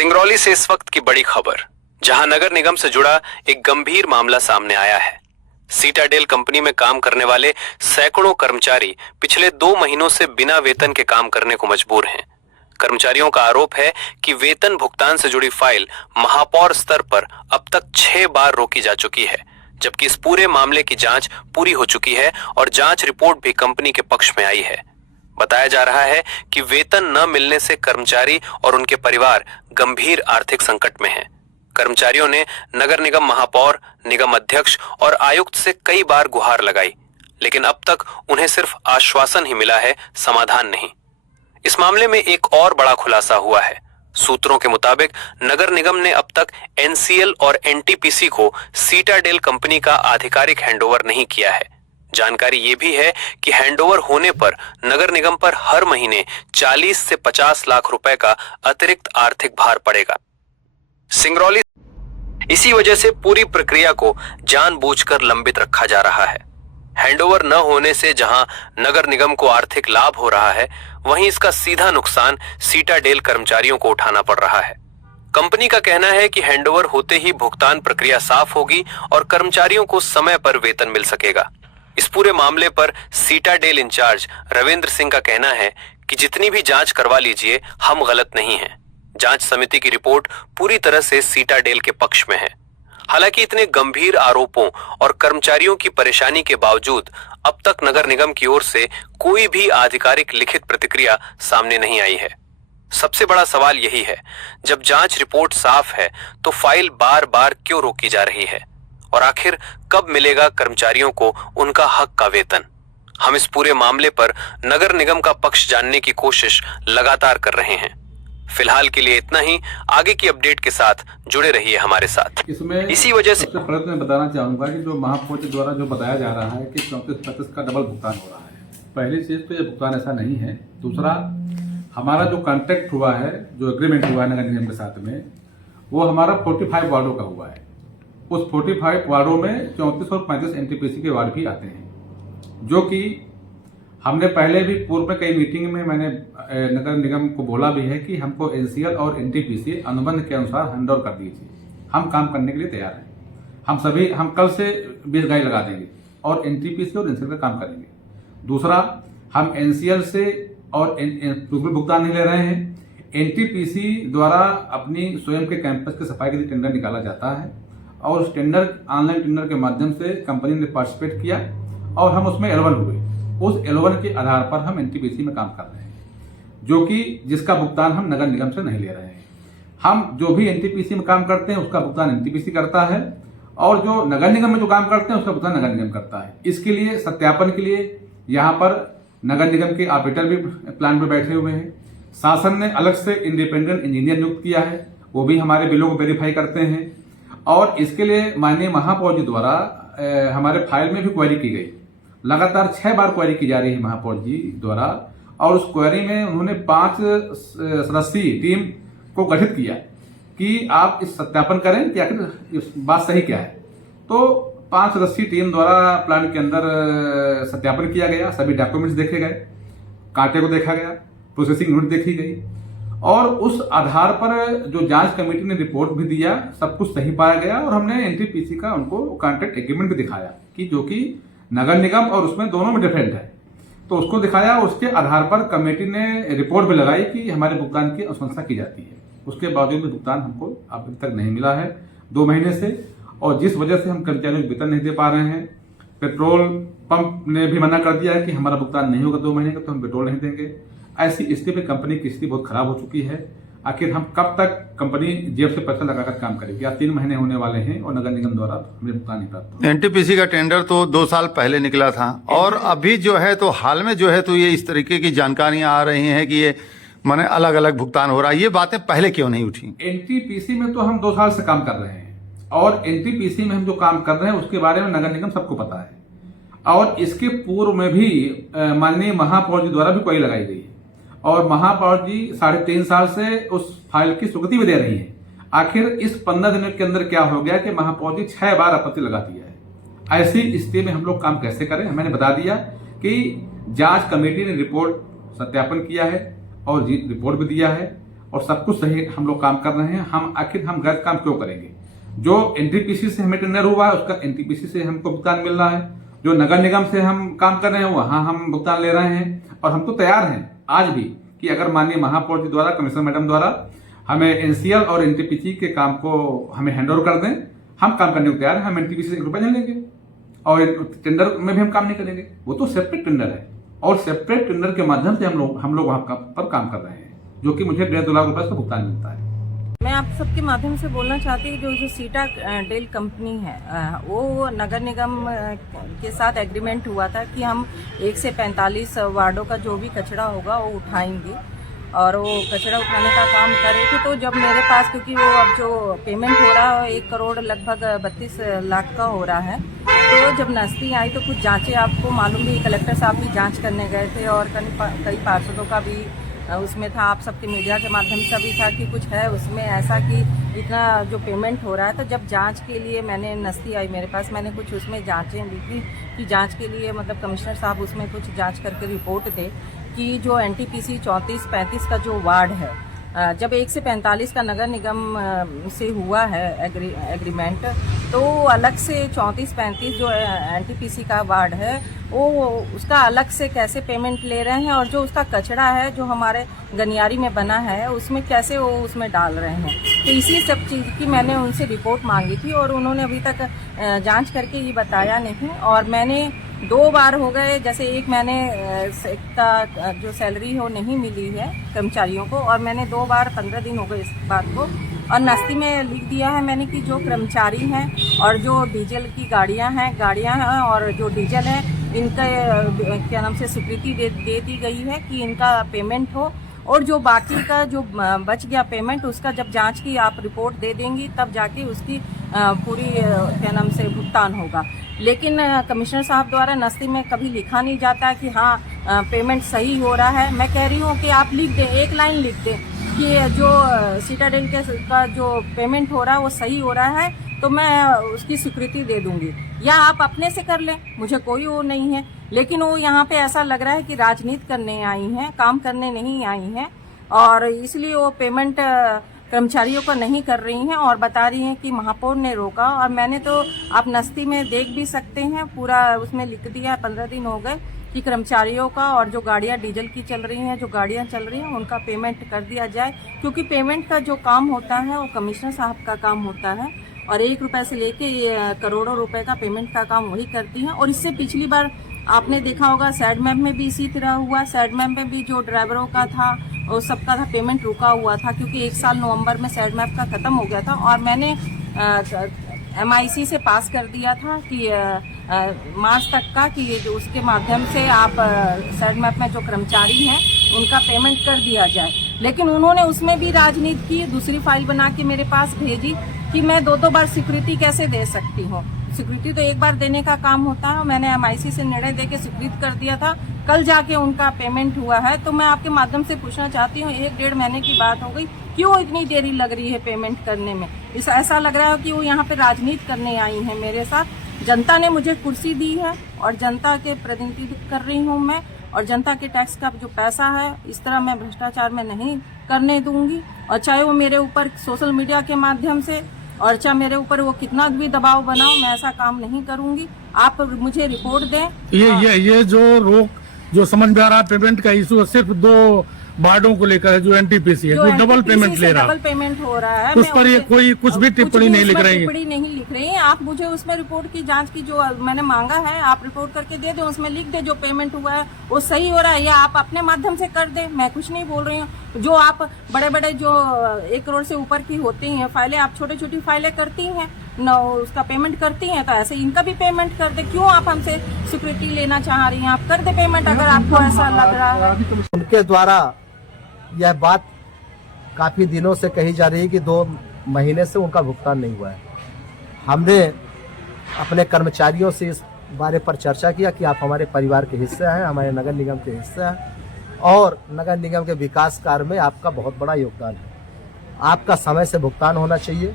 सिंगरौली से इस वक्त की बड़ी खबर, जहां नगर निगम से जुड़ा एक गंभीर मामला सामने आया है। सीटाडेल कंपनी में काम करने वाले सैकड़ों कर्मचारी पिछले 2 महीनों से बिना वेतन के काम करने को मजबूर हैं। कर्मचारियों का आरोप है कि वेतन भुगतान से जुड़ी फाइल महापौर स्तर पर अब तक 6 बार रोकी जा चुकी है, जबकि इस पूरे मामले की जांच पूरी हो चुकी है और जांच रिपोर्ट भी कंपनी के पक्ष में आई है। बताया जा रहा है कि वेतन न मिलने से कर्मचारी और उनके परिवार गंभीर आर्थिक संकट में हैं। कर्मचारियों ने नगर निगम महापौर, निगम अध्यक्ष और आयुक्त से कई बार गुहार लगाई, लेकिन अब तक उन्हें सिर्फ आश्वासन ही मिला है, समाधान नहीं। इस मामले में एक और बड़ा खुलासा हुआ है। सूत्रों के मुताबिक नगर निगम ने अब तक एनसीएल और एनटीपीसी को सीटाडेल कंपनी का आधिकारिक हैंडओवर नहीं किया है। जानकारी ये भी है कि हैंडओवर होने पर नगर निगम पर हर महीने 40 से 50 लाख रुपए का अतिरिक्त आर्थिक भार पड़ेगा। सिंगरौली इसी वजह से पूरी प्रक्रिया को जानबूझकर लंबित रखा जा रहा है। हैंडओवर न होने से जहां नगर निगम को आर्थिक लाभ हो रहा है, वहीं इसका सीधा नुकसान सीटाडेल कर्मचारियों को उठाना पड़ रहा है। कंपनी का कहना है कि हैंडओवर होते ही भुगतान प्रक्रिया साफ होगी और कर्मचारियों को समय पर वेतन मिल सकेगा। इस पूरे मामले पर सीटाडेल इंचार्ज रविंद्र सिंह का कहना है कि जितनी भी जांच करवा लीजिए, हम गलत नहीं हैं। जांच समिति की रिपोर्ट पूरी तरह से सीटाडेल के पक्ष में है। हालांकि इतने गंभीर आरोपों और कर्मचारियों की परेशानी के बावजूद अब तक नगर निगम की ओर से कोई भी आधिकारिक लिखित प्रतिक्रिया सामने नहीं आई है। सबसे बड़ा सवाल यही है, जब जांच रिपोर्ट साफ है तो फाइल बार बार क्यों रोकी जा रही है और आखिर कब मिलेगा कर्मचारियों को उनका हक का वेतन? हम इस पूरे मामले पर नगर निगम का पक्ष जानने की कोशिश लगातार कर रहे हैं। फिलहाल के लिए इतना ही। आगे की अपडेट के साथ जुड़े रहिए हमारे साथ। इसमें इसी वजह से सबसे पहले मैं बताना चाहूंगा कि जो महापौर के द्वारा जो बताया जा रहा है कि 34% का डबल भुगतान हो रहा है। पहली चीज तो ये भुगतान ऐसा नहीं है। दूसरा, हमारा जो कॉन्ट्रैक्ट हुआ है, जो एग्रीमेंट हुआ है नगर निगम के साथ में, वो हमारा 45 वार्डों का हुआ है। उस 45 वार्डों में 34 और 35 एनटीपीसी के वार्ड भी आते हैं, जो कि हमने पहले भी पूर्व में कई मीटिंग में मैंने नगर निगम को बोला भी है कि हमको एनसीएल और एनटीपीसी अनुबंध के अनुसार हैंडओवर कर दीजिए। हम काम करने के लिए तैयार हैं। हम कल से 20 गाय लगा देंगे और एनटीपीसी और एनसीएल का काम करेंगे। दूसरा, हम एनसीएल से और बिल्कुल भुगतान नहीं ले रहे हैं। एनटीपीसी द्वारा अपनी स्वयं के कैंपस की सफाई के लिए टेंडर निकाला जाता है और उस टेंडर, ऑनलाइन टेंडर के माध्यम से कंपनी ने पार्टिसिपेट किया और हम उसमें एल1 हुए। उस एल1 के आधार पर हम एनटीपीसी में काम कर रहे हैं, जो कि जिसका भुगतान हम नगर निगम से नहीं ले रहे हैं। हम जो भी एनटीपीसी में काम करते हैं उसका भुगतान एनटीपीसी करता है और जो नगर निगम में जो काम करते हैं उसका भुगतान नगर निगम करता है। इसके लिए सत्यापन के लिए यहाँ पर नगर निगम के ऑडिटर भी प्लान पर बैठे हुए हैं। शासन ने अलग से इंडिपेंडेंट इंजीनियर नियुक्त किया है, वो भी हमारे बिलों को वेरीफाई करते हैं और इसके लिए माननीय महापौर जी द्वारा हमारे फाइल में भी क्वेरी की गई। लगातार 6 बार क्वेरी की जा रही है महापौर जी द्वारा और उस क्वेरी में उन्होंने 5 सदस्यीय टीम को गठित किया कि आप इस सत्यापन करें कि आखिर इस बात सही क्या है। तो 5 सदस्यीय टीम द्वारा प्लांट के अंदर सत्यापन किया गया, सभी डॉक्यूमेंट्स देखे गए, कांटे को देखा गया, प्रोसेसिंग यूनिट देखी गई और उस आधार पर जो जांच कमेटी ने रिपोर्ट भी दिया, सब कुछ सही पाया गया और हमने एनटीपीसी का उनको कॉन्ट्रैक्ट एग्रीमेंट भी दिखाया कि जो कि नगर निगम और उसमें दोनों में डिफरेंट है। तो उसको दिखाया, उसके आधार पर कमेटी ने रिपोर्ट भी लगाई कि हमारे भुगतान की अनुशंसा की जाती है। उसके बावजूद भी भुगतान हमको अभी तक नहीं मिला है 2 महीने से, और जिस वजह से हम कर्मचारियों को वेतन नहीं दे पा रहे हैं। पेट्रोल पंप ने भी मना कर दिया है कि हमारा भुगतान नहीं होगा 2 महीने का, तो हम पेट्रोल नहीं देंगे। ऐसी स्थिति में कंपनी की स्थिति बहुत खराब हो चुकी है। आखिर हम कब तक कंपनी जेब से पैसा लगाकर काम करेगी? आज 3 महीने होने वाले हैं और नगर निगम द्वारा हमें भुगतान नहीं प्राप्त। एनटीपीसी का टेंडर तो 2 साल पहले निकला था और अभी जो है तो हाल में जो है तो ये इस तरीके की जानकारियां आ रही हैं कि ये माने अलग अलग भुगतान हो रहा है। ये बातें पहले क्यों नहीं उठी? एनटीपीसी में तो हम 2 साल से काम कर रहे हैं और एनटीपीसी में हम जो काम कर रहे हैं उसके बारे में नगर निगम सबको पता है और इसके पूर्व में भी माननीय महापौर जी द्वारा भी क्वेरी लगाई गई है और महापौर जी 3.5 साल से उस फाइल की स्वीकृति भी दे रही है। आखिर इस 15 दिनों के अंदर क्या हो गया कि महापौर जी 6 बार आपत्ति लगा दिया है। ऐसी स्थिति में हम लोग काम कैसे करें? मैंने बता दिया कि जांच कमेटी ने रिपोर्ट सत्यापन किया है और रिपोर्ट भी दिया है और सब कुछ सही हम लोग काम कर रहे हैं। हम आखिर हम गलत काम क्यों करेंगे? जो एनटीपीसी से हमें टेंडर हुआ है उसका एनटीपीसी से हमको भुगतान मिल रहा है, जो नगर निगम से हम काम कर रहे हैं वहां हम भुगतान ले रहे हैं। और हम तो तैयार हैं आज भी कि अगर माननीय महापौर जी द्वारा, कमिश्नर मैडम द्वारा हमें एनसीएल और एनटीपीसी के काम को हमें हैंड ओवर कर दें, हम काम करने को तैयार हैं। हम एनटीपीसी से 1 रुपया नहीं लेंगे और टेंडर में भी हम काम नहीं करेंगे। वो तो सेपरेट टेंडर है और सेपरेट टेंडर के माध्यम से हम लोग वहां पर काम कर रहे हैं, जो कि मुझे 1.5-2 लाख रुपए का भुगतान मिलता है। मैं आप सबके माध्यम से बोलना चाहती हूँ जो सीटा डेल कंपनी है वो नगर निगम के साथ एग्रीमेंट हुआ था कि हम 1 से 45 वार्डों का जो भी कचरा होगा वो उठाएंगे और वो कचरा उठाने का काम कर रहे थे। तो जब मेरे पास, क्योंकि वो अब जो पेमेंट हो रहा है 1 करोड़ लगभग 32 लाख का हो रहा है, तो जब नस्ती आई तो कुछ जांचें, आपको मालूम भी कलेक्टर साहब भी जांच करने गए थे और कई पार्षदों का भी उसमें था, आप सबके मीडिया के माध्यम से भी था कि कुछ है उसमें ऐसा कि इतना जो पेमेंट हो रहा है। तो जब जांच के लिए मैंने नस्ती आई मेरे पास, मैंने कुछ उसमें जांचें ली थी कि जांच के लिए मतलब कमिश्नर साहब उसमें कुछ जांच करके रिपोर्ट दे कि जो एनटीपीसी 34-35 का जो वार्ड है, जब 1 से 45 का नगर निगम से हुआ है एग्रीमेंट, तो अलग से 34-35 जो एनटीपीसी का वार्ड है वो उसका अलग से कैसे पेमेंट ले रहे हैं और जो उसका कचरा है जो हमारे गनियारी में बना है उसमें कैसे वो उसमें डाल रहे हैं। तो इसी सब चीज़ की मैंने उनसे रिपोर्ट मांगी थी और उन्होंने अभी तक जांच करके ये बताया नहीं। और मैंने 2 बार हो गए, जैसे एक मैंने का जो सैलरी हो नहीं मिली है कर्मचारियों को, और मैंने 2 बार 15 दिन हो गए इस बात को, और नस्ती में लिख दिया है मैंने कि जो कर्मचारी हैं और जो डीजल की गाड़ियां हैं और जो डीजल है इनका क्या नाम से स्वीकृति दे दी गई है कि इनका पेमेंट हो, और जो बाकी का जो बच गया पेमेंट उसका जब जांच की आप रिपोर्ट दे देंगी तब जाके उसकी पूरी क्या नाम से भुगतान होगा। लेकिन कमिश्नर साहब द्वारा नस्ती में कभी लिखा नहीं जाता कि हाँ पेमेंट सही हो रहा है। मैं कह रही हूँ कि आप लिख दें, एक लाइन लिख दें कि जो सीटाडेल का जो पेमेंट हो रहा है वो सही हो रहा है, तो मैं उसकी स्वीकृति दे दूंगी, या आप अपने से कर लें, मुझे कोई वो नहीं है। लेकिन वो यहाँ पे ऐसा लग रहा है कि राजनीति करने आई हैं, काम करने नहीं आई हैं, और इसलिए वो पेमेंट कर्मचारियों को नहीं कर रही हैं और बता रही हैं कि महापौर ने रोका। और मैंने तो आप नस्ती में देख भी सकते हैं, पूरा उसमें लिख दिया, 15 दिन हो गए कि कर्मचारियों का और जो गाड़ियां डीजल की चल रही हैं, जो गाड़ियां चल रही हैं उनका पेमेंट कर दिया जाए, क्योंकि पेमेंट का जो काम होता है वो कमिश्नर साहब का काम होता है और 1 रुपए से लेके करोड़ों रुपए का पेमेंट का काम वही करती हैं। और इससे पिछली बार आपने देखा होगा सैड मैप में भी इसी तरह हुआ। सैड मैप में भी जो ड्राइवरों का था वो सबका था पेमेंट रुका हुआ था, क्योंकि 1 साल नवंबर में सैड मैप का खत्म हो गया था और मैंने MIC से पास कर दिया था कि मार्च तक का कि जो उसके माध्यम से आप सैड मैप में जो कर्मचारी हैं उनका पेमेंट कर दिया जाए। लेकिन उन्होंने उसमें भी राजनीति की, दूसरी फाइल बना के मेरे पास भेजी कि मैं 2 बार स्वीकृति कैसे दे सकती हूँ। स्वीकृति तो 1 बार देने का काम होता है। मैंने MIC से निर्णय देके स्वीकृत कर दिया था, कल जाके उनका पेमेंट हुआ है। तो मैं आपके माध्यम से पूछना चाहती हूँ, 1-1.5 महीने की बात हो गई, क्यों इतनी देरी लग रही है पेमेंट करने में? ऐसा लग रहा है कि वो यहाँ पे राजनीति करने आई हैं मेरे साथ। जनता ने मुझे कुर्सी दी है और जनता के प्रतिनिधित्व कर रही हूँ मैं, और जनता के टैक्स का जो पैसा है इस तरह मैं भ्रष्टाचार में नहीं करने दूंगी। और चाहे वो मेरे ऊपर सोशल मीडिया के माध्यम से और चाहे मेरे ऊपर वो कितना भी दबाव बनाओ, मैं ऐसा काम नहीं करूंगी। आप मुझे रिपोर्ट दें। ये जो रोक जो समझ में आ रहा है पेमेंट का इशू सिर्फ 2 वार्डों को लेकर है, जो एनटीपीसी है, जो डबल पेमेंट ले रहा है, डबल पेमेंट हो रहा है। उस पर ये कोई कुछ भी टिप्पणी नहीं लिख रही है। टिप्पणी नहीं लिख रही है। आप मुझे उसमें रिपोर्ट की जांच की जो मैंने मांगा है आप रिपोर्ट करके दे दें, उसमें लिख दे जो पेमेंट हुआ है वो सही हो रहा है, या आप अपने माध्यम से कर दे। मैं कुछ नहीं बोल रही हूँ। जो आप बड़े बड़े जो 1 करोड़ से ऊपर की होती हैं फाइलें, आप छोटी छोटी फाइलें करती हैं न, उसका पेमेंट करती हैं, तो ऐसे इनका भी पेमेंट कर दे। क्यों आप हमसे स्वीकृति लेना चाह रही हैं? आप कर दे पेमेंट अगर आपको ऐसा लग रहा है। उनके द्वारा यह बात काफ़ी दिनों से कही जा रही है कि 2 महीने से उनका भुगतान नहीं हुआ है। हमने अपने कर्मचारियों से इस बारे पर चर्चा किया कि आप हमारे परिवार के हिस्से हैं, हमारे नगर निगम के हिस्से हैं और नगर निगम के विकास कार्य में आपका बहुत बड़ा योगदान है, आपका समय से भुगतान होना चाहिए।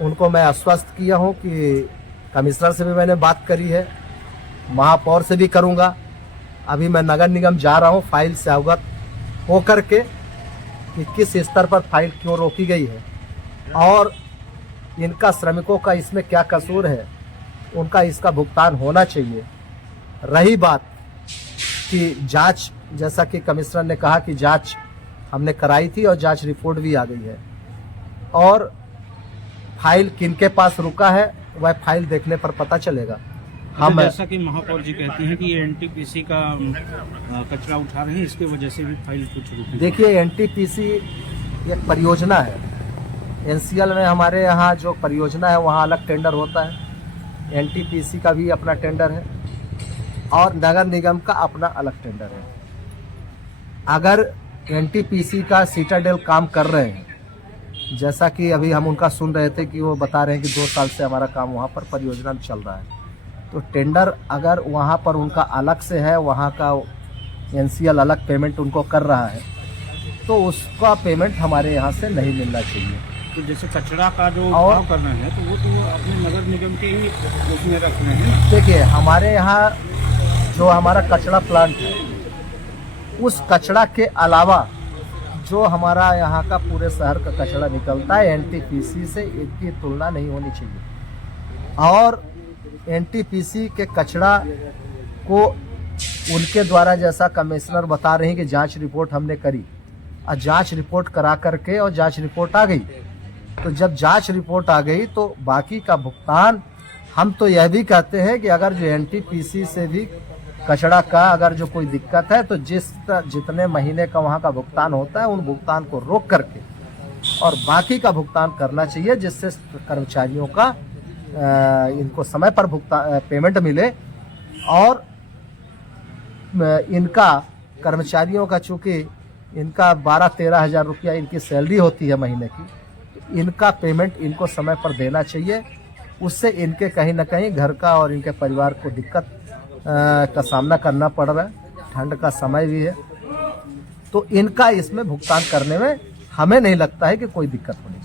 उनको मैं आश्वस्त किया हूं कि कमिश्नर से भी मैंने बात करी है, महापौर से भी करूंगा। अभी मैं नगर निगम जा रहा हूं फाइल से अवगत होकर के कि किस स्तर पर फाइल क्यों रोकी गई है और इनका श्रमिकों का इसमें क्या कसूर है, उनका इसका भुगतान होना चाहिए। रही बात कि जांच, जैसा कि कमिश्नर ने कहा कि जांच हमने कराई थी और जांच रिपोर्ट भी आ गई है और फाइल किनके पास रुका है वह फाइल देखने पर पता चलेगा। हम जैसा कि महापौर जी कहती हैं कि ये एनटीपीसी का कचरा उठा रहे हैं, इसकी वजह से भी फाइल कुछ रुकी। देखिए, एनटीपीसी एक परियोजना है। एनसीएल में हमारे यहाँ जो परियोजना है वहाँ अलग टेंडर होता है, एनटीपीसी का भी अपना टेंडर है और नगर निगम का अपना अलग टेंडर है। अगर एनटीपीसी का सीटाडेल काम कर रहे हैं, जैसा कि अभी हम उनका सुन रहे थे कि वो बता रहे हैं कि 2 साल से हमारा काम वहाँ पर परियोजना में चल रहा है, तो टेंडर अगर वहाँ पर उनका अलग से है, वहाँ का एनसीएल अलग पेमेंट उनको कर रहा है, तो उसका पेमेंट हमारे यहाँ से नहीं मिलना चाहिए। तो जैसे कचरा का जो और उठाव कर रहे हैं तो वो तो अपने नगर निगम के ही उसमें रख रहे हैं। देखिए, हमारे यहाँ जो हमारा कचरा प्लांट है, उस कचरा के अलावा जो हमारा यहाँ का पूरे शहर का कचरा निकलता है, एनटीपीसी से इनकी तुलना नहीं होनी चाहिए। और एनटीपीसी के कचरा को उनके द्वारा, जैसा कमिश्नर बता रहे हैं कि जांच रिपोर्ट हमने करी और जांच रिपोर्ट करा करके और जांच रिपोर्ट आ गई, तो जब जांच रिपोर्ट आ गई तो बाकी का भुगतान, हम तो यह भी कहते हैं कि अगर जो एनटीपीसी से भी कचरा का अगर जो कोई दिक्कत है तो जितने महीने का वहाँ का भुगतान होता है उन भुगतान को रोक करके और बाकी का भुगतान करना चाहिए, जिससे कर्मचारियों का इनको समय पर भुगतान पेमेंट मिले। और इनका कर्मचारियों का चूँकि इनका 12-13 हज़ार रुपया इनकी सैलरी होती है महीने की, तो इनका पेमेंट इनको समय पर देना चाहिए। उससे इनके कहीं ना कहीं घर का और इनके परिवार को दिक्कत का सामना करना पड़ रहा है, ठंड का समय भी है, तो इनका इसमें भुगतान करने में हमें नहीं लगता है कि कोई दिक्कत होगी।